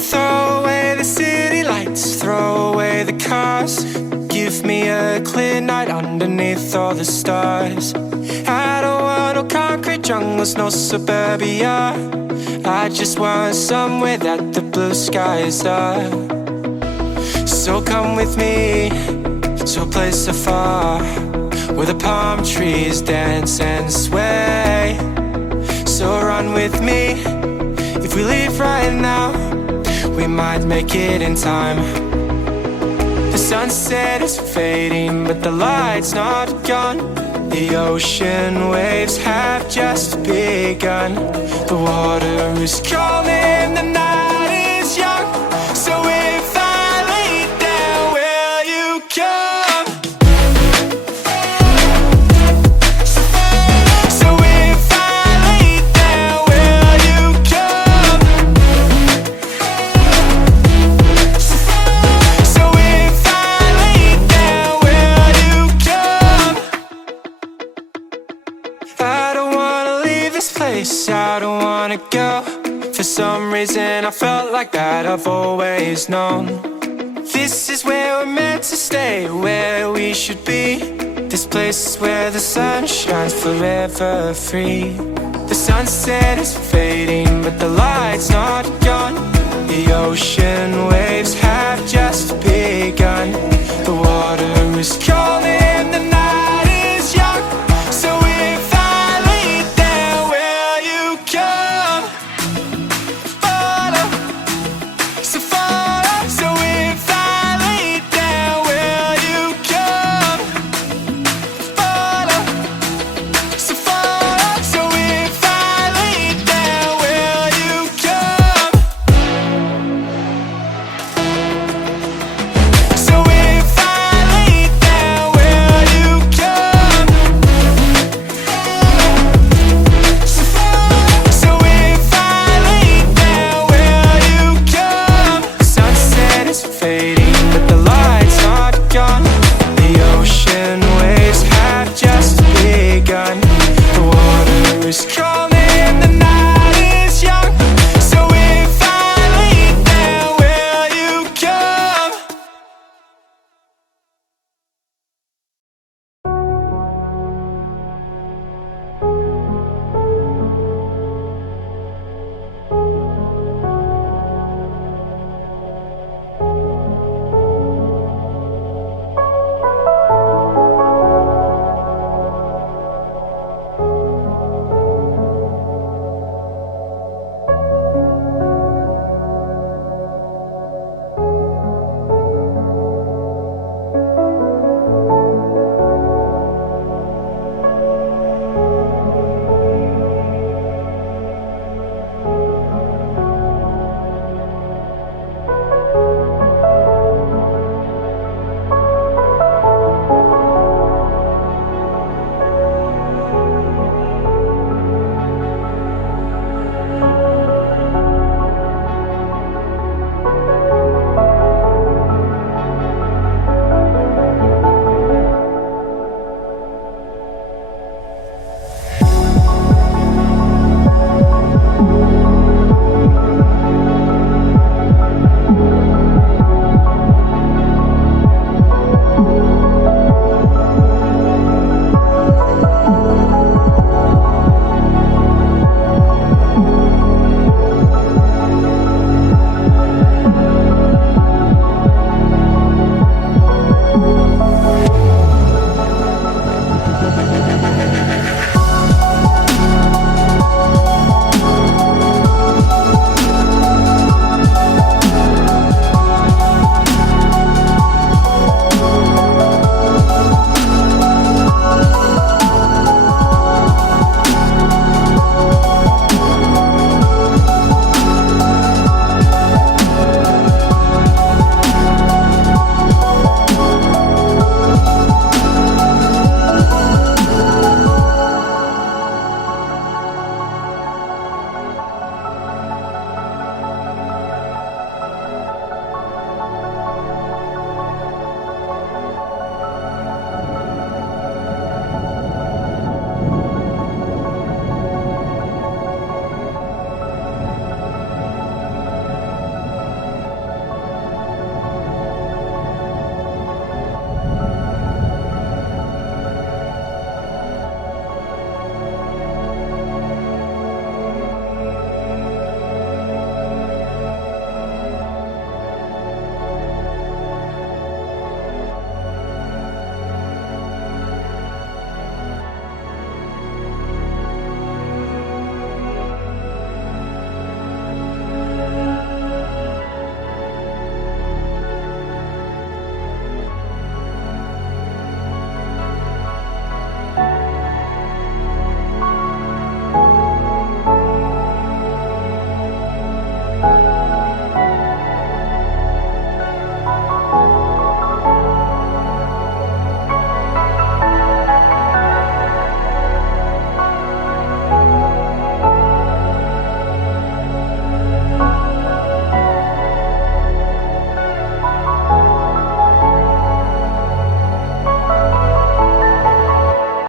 Throw away the city lights, throw away the cars. Give me a clear night underneath all the stars. I don't want no concrete jungles, no suburbia. I just want somewhere that the blue skies are. So come with me to a place afar, where the palm trees dance and sway. So run with me. If we leave right now, we might make it in time. The sunset is fading, but the light's not gone. The ocean waves have just begun. The water is calling, the night is young. So if I lay down, will you come? So if I lay down, will you come? So if I lay down, will you come? I don't wanna leave this place, I don't wanna go. For some reason I felt like that I've always known. This is where we're meant to stay, where we should be. This place is where the sun shines forever free. The sunset is fading, but the light